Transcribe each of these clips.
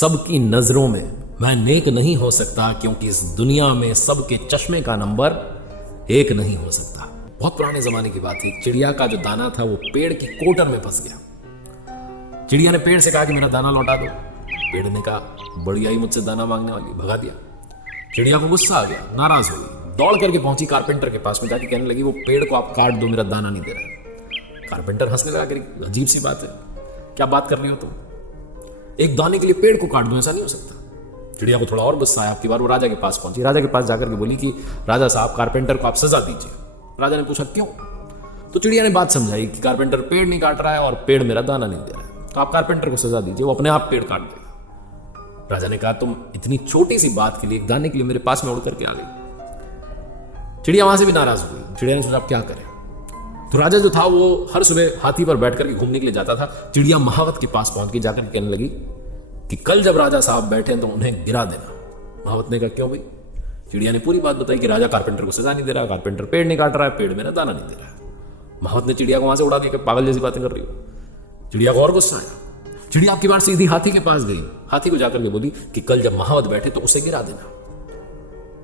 सबकी नजरों में मैं नेक नहीं हो सकता, क्योंकि इस दुनिया में सबके चश्मे का नंबर एक नहीं हो सकता। बहुत पुराने जमाने की बात थी। चिड़िया का जो दाना था वो पेड़ की कोटर में फंस गया। चिड़िया ने पेड़ से कहा कि मेरा दाना लौटा दो। पेड़ ने कहा बढ़िया ही मुझसे दाना मांगने वाली, भगा दिया। चिड़िया को गुस्सा आ गया, नाराज हो गई, दौड़ करके पहुंची कारपेंटर के पास में, जाके कहने लगी वो पेड़ को आप काट दो, मेरा दाना नहीं दे रहा। कारपेंटर हंसने लगा कि अजीब सी बात है, क्या बात कर रही हो तुम, एक दाने के लिए पेड़ को काट दो, ऐसा नहीं हो सकता। चिड़िया को थोड़ा और गुस्सा आया। आपकी बार वो राजा के पास पहुंची। राजा के पास जाकर के बोली कि राजा साहब, कारपेंटर को आप सजा दीजिए। राजा ने पूछा क्यों? तो चिड़िया ने बात समझाई कि कारपेंटर पेड़ नहीं काट रहा है और पेड़ मेरा दाना नहीं दे रहा है, तो आप कारपेंटर को सजा दीजिए, वो अपने आप पेड़ काट देगा। राजा ने कहा तुम इतनी छोटी सी बात के लिए, एक दाने के लिए मेरे पास में उड़ करके आ गई। चिड़िया वहां से भी नाराज हो गई। चिड़िया ने सोचा आप क्या करें। तो राजा जो था वो हर सुबह हाथी पर बैठ करके घूमने के लिए जाता था। चिड़िया महावत के पास पहुंच गई, जाकर कहने लगी कि कल जब राजा साहब बैठे तो उन्हें गिरा देना। महावत ने कहा क्यों भाई? चिड़िया ने पूरी बात बताई कि राजा कारपेंटर को सजा नहीं दे रहा, कारपेंटर पेड़ नहीं काट रहा है, पेड़ मेरा दाना नहीं दे रहा है। महावत ने चिड़िया को वहां से उड़ा दिया कि पागल जैसी बातें कर रही हो। चिड़िया को और गुस्सा आया। चिड़िया आपकी बार सीधी हाथी के पास गई। हाथी को जाकर के बोली कि कल जब महावत बैठे तो उसे गिरा देना।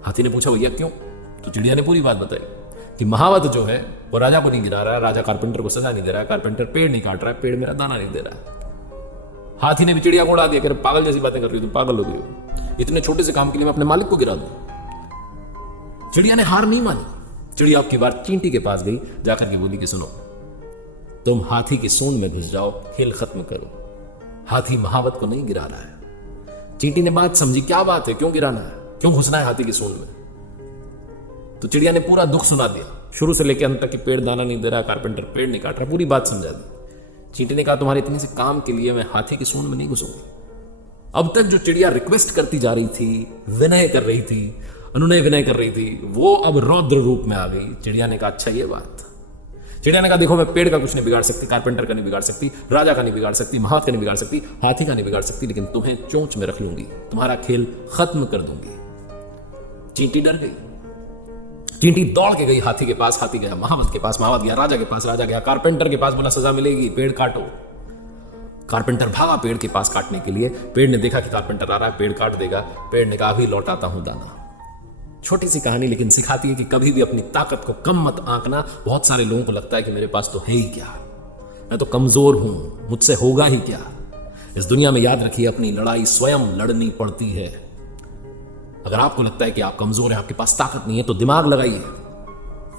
हाथी ने पूछा भैया क्यों? तो चिड़िया ने पूरी बात बताई कि महावत जो है वो राजा को नहीं गिरा रहा है, राजा कारपेंटर को सजा नहीं दे रहा है, कारपेंटर पेड़ नहीं काट रहा है, पेड़ मेरा दाना नहीं दे रहा है। हाथी ने भी चिड़िया को उड़ा दिया कि पागल जैसी बातें कर रही हो, तुम पागल हो गई हो, इतने छोटे से काम के लिए मैं अपने मालिक को गिरा दूं। चिड़िया ने हार नहीं मानी। चिड़िया आपकी बार चींटी के पास गई, जाकर के बोली कि सुनो, तुम हाथी की सूंड में घुस जाओ, खेल खत्म करो। हाथी महावत को नहीं गिरा रहा है। चींटी ने बात समझी, क्या बात है, क्यों गिराना है, क्यों घुसना है हाथी की सूंड में? तो चिड़िया ने पूरा दुख सुना दिया, शुरू से लेकर अंत तक कि पेड़ दाना नहीं दे रहा, कारपेंटर पेड़ नहीं काट रहा, पूरी बात समझा दी। चींटी ने कहा तुम्हारे इतने से काम के लिए मैं हाथी की सूंड में नहीं घुसूंगी। अब तक जो चिड़िया रिक्वेस्ट करती जा रही थी, विनय कर रही थी, अनुनय विनय कर रही थी, वो अब रौद्र रूप में आ गई। चिड़िया ने कहा अच्छा ये बात। चिड़िया ने कहा देखो मैं पेड़ का कुछ नहीं बिगाड़ सकती, कारपेंटर का नहीं बिगाड़ सकती, राजा का नहीं बिगाड़ सकती, महावत का नहीं बिगाड़ सकती, हाथी का नहीं बिगाड़ सकती, लेकिन तुम्हें चोंच में रख लूंगी, तुम्हारा खेल खत्म कर दूंगी। चींटी डर गई। चींटी दौड़ के गई हाथी के पास। हाथी गया महावत के पास, महावत गया राजा के पास, राजा गया कारपेंटर के पास, बोला सजा मिलेगी, पेड़ काटो। कारपेंटर भागा पेड़ के पास काटने के लिए। पेड़ ने देखा कि कारपेंटर आ रहा है, पेड़ काट देगा। पेड़ ने कहा अभी लौटाता हूं दाना। छोटी सी कहानी, लेकिन सिखाती है कि कभी भी अपनी ताकत को कम मत आंकना। बहुत सारे लोगों को लगता है कि मेरे पास तो है ही क्या, मैं तो कमजोर हूं, मुझसे होगा ही क्या। इस दुनिया में याद रखिए अपनी लड़ाई स्वयं लड़नी पड़ती है। अगर आपको लगता है कि आप कमजोर हैं, आपके पास ताकत नहीं है, तो दिमाग लगाइए,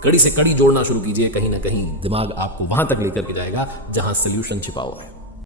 कड़ी से कड़ी जोड़ना शुरू कीजिए। कहीं ना कहीं दिमाग आपको वहां तक लेकर के जाएगा जहां सोल्यूशन छिपा हुआ है।